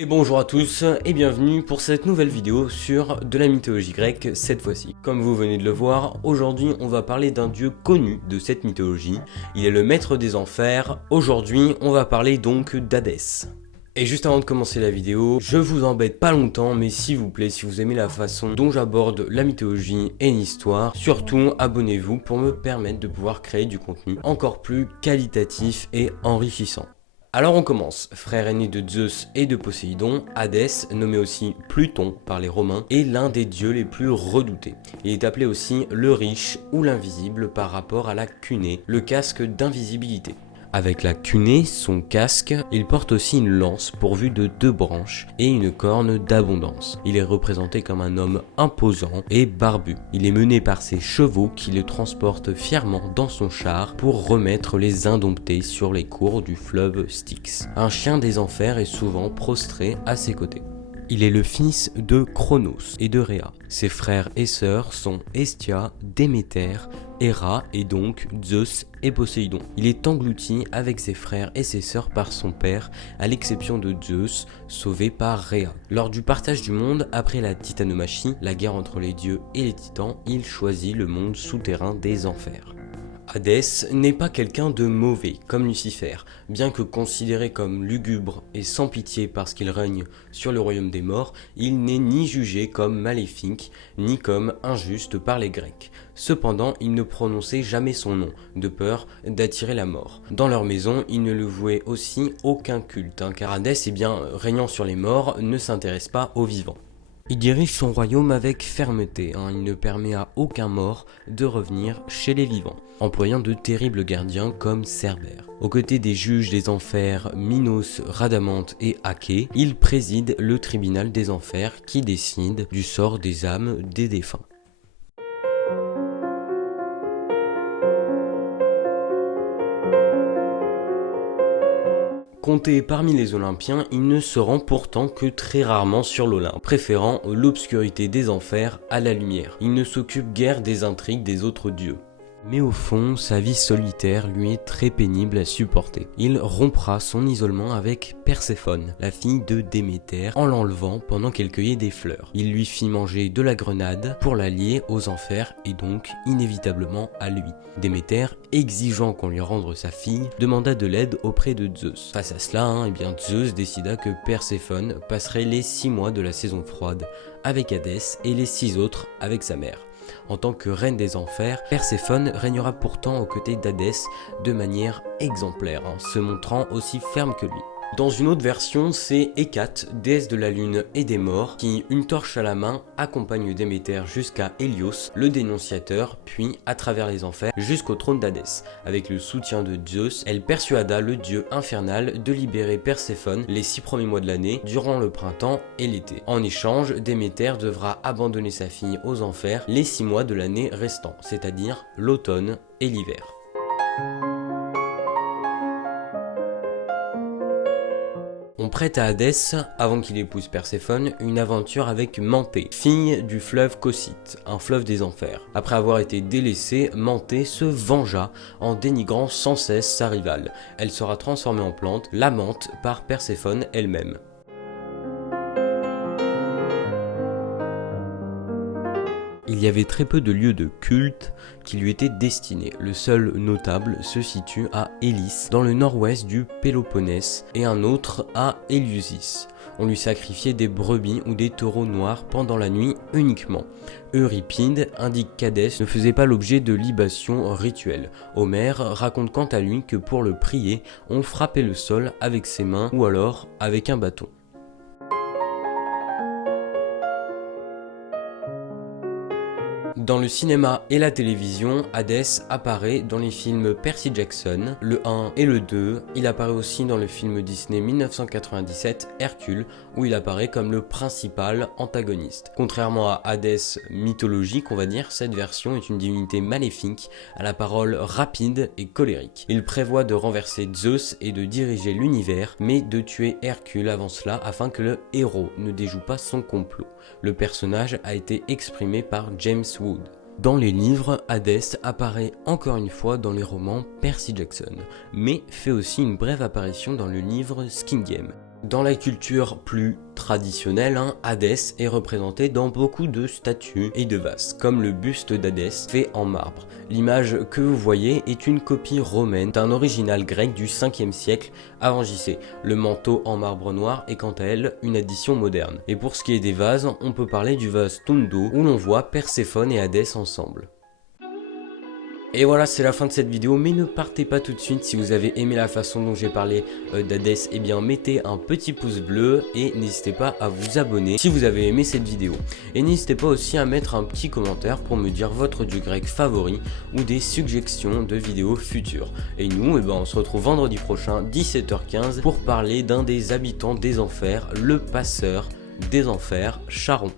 Et bonjour à tous et bienvenue pour cette nouvelle vidéo sur de la mythologie grecque cette fois-ci. Comme vous venez de le voir, aujourd'hui on va parler d'un dieu connu de cette mythologie. Il est le maître des enfers. Aujourd'hui on va parler donc d'Hadès. Et juste avant de commencer la vidéo, je vous embête pas longtemps, mais s'il vous plaît, si vous aimez la façon dont j'aborde la mythologie et l'histoire, surtout abonnez-vous pour me permettre de pouvoir créer du contenu encore plus qualitatif et enrichissant. Alors on commence. Frère aîné de Zeus et de Poséidon, Hadès, nommé aussi Pluton par les Romains, est l'un des dieux les plus redoutés. Il est appelé aussi le riche ou l'invisible par rapport à la cunée, le casque d'invisibilité. Avec la cunée, son casque, il porte aussi une lance pourvue de 2 branches et une corne d'abondance. Il est représenté comme un homme imposant et barbu. Il est mené par ses chevaux qui le transportent fièrement dans son char pour remettre les indomptés sur les cours du fleuve Styx. Un chien des enfers est souvent prostré à ses côtés. Il est le fils de Cronos et de Rhea. Ses frères et sœurs sont Hestia, Déméter, Héra et donc Zeus et Poséidon. Il est englouti avec ses frères et ses sœurs par son père, à l'exception de Zeus, sauvé par Rhea. Lors du partage du monde, après la titanomachie, la guerre entre les dieux et les titans, il choisit le monde souterrain des enfers. Hadès n'est pas quelqu'un de mauvais, comme Lucifer, bien que considéré comme lugubre et sans pitié parce qu'il règne sur le royaume des morts, il n'est ni jugé comme maléfique, ni comme injuste par les Grecs. Cependant, il ne prononçait jamais son nom, de peur d'attirer la mort. Dans leur maison, il ne lui vouait aussi aucun culte, car Hadès, régnant sur les morts, ne s'intéresse pas aux vivants. Il dirige son royaume avec fermeté, il ne permet à aucun mort de revenir chez les vivants, employant de terribles gardiens comme Cerbère. Aux côtés des juges des enfers Minos, Rhadamante et Aché, il préside le tribunal des enfers qui décide du sort des âmes des défunts. Compté parmi les Olympiens, il ne se rend pourtant que très rarement sur l'Olympe, préférant l'obscurité des enfers à la lumière. Il ne s'occupe guère des intrigues des autres dieux. Mais au fond, sa vie solitaire lui est très pénible à supporter. Il rompra son isolement avec Perséphone, la fille de Déméter, en l'enlevant pendant qu'elle cueillait des fleurs. Il lui fit manger de la grenade pour la lier aux enfers et donc inévitablement à lui. Déméter, exigeant qu'on lui rende sa fille, demanda de l'aide auprès de Zeus. Face à cela, Zeus décida que Perséphone passerait les 6 mois de la saison froide avec Hadès et les 6 autres avec sa mère. En tant que reine des enfers, Perséphone régnera pourtant aux côtés d'Hadès de manière exemplaire, se montrant aussi ferme que lui. Dans une autre version, c'est Hécate, déesse de la lune et des morts, qui, une torche à la main, accompagne Déméter jusqu'à Hélios, le dénonciateur, puis, à travers les enfers, jusqu'au trône d'Hadès. Avec le soutien de Zeus, elle persuada le dieu infernal de libérer Perséphone les 6 premiers mois de l'année, durant le printemps et l'été. En échange, Déméter devra abandonner sa fille aux enfers les 6 mois de l'année restants, c'est-à-dire l'automne et l'hiver. On prête à Hadès, avant qu'il épouse Perséphone, une aventure avec Manté, fille du fleuve Cocyte, un fleuve des enfers. Après avoir été délaissée, Manté se vengea en dénigrant sans cesse sa rivale. Elle sera transformée en plante, la menthe, par Perséphone elle-même. Il y avait très peu de lieux de culte qui lui étaient destinés. Le seul notable se situe à Élis, dans le nord-ouest du Péloponnèse, et un autre à Éleusis. On lui sacrifiait des brebis ou des taureaux noirs pendant la nuit uniquement. Euripide indique qu'Hadès ne faisait pas l'objet de libations rituelles. Homère raconte quant à lui que pour le prier, on frappait le sol avec ses mains ou alors avec un bâton. Dans le cinéma et la télévision, Hadès apparaît dans les films Percy Jackson, le 1 et le 2. Il apparaît aussi dans le film Disney 1997, Hercule, où il apparaît comme le principal antagoniste. Contrairement à Hadès mythologique, on va dire, cette version est une divinité maléfique, à la parole rapide et colérique. Il prévoit de renverser Zeus et de diriger l'univers, mais de tuer Hercule avant cela afin que le héros ne déjoue pas son complot. Le personnage a été exprimé par James Wood. Dans les livres, Hadès apparaît encore une fois dans les romans Percy Jackson, mais fait aussi une brève apparition dans le livre Skin Game. Dans la culture plus traditionnelle, Hadès est représenté dans beaucoup de statues et de vases, comme le buste d'Hadès fait en marbre. L'image que vous voyez est une copie romaine d'un original grec du 5e siècle avant JC. Le manteau en marbre noir est quant à elle une addition moderne. Et pour ce qui est des vases, on peut parler du vase Tundo où l'on voit Perséphone et Hadès ensemble. Et voilà, c'est la fin de cette vidéo, mais ne partez pas tout de suite. Si vous avez aimé la façon dont j'ai parlé d'Hadès, eh bien mettez un petit pouce bleu et n'hésitez pas à vous abonner si vous avez aimé cette vidéo. Et n'hésitez pas aussi à mettre un petit commentaire pour me dire votre dieu grec favori ou des suggestions de vidéos futures. Et nous, on se retrouve vendredi prochain, 17h15, pour parler d'un des habitants des enfers, le passeur des enfers, Charon.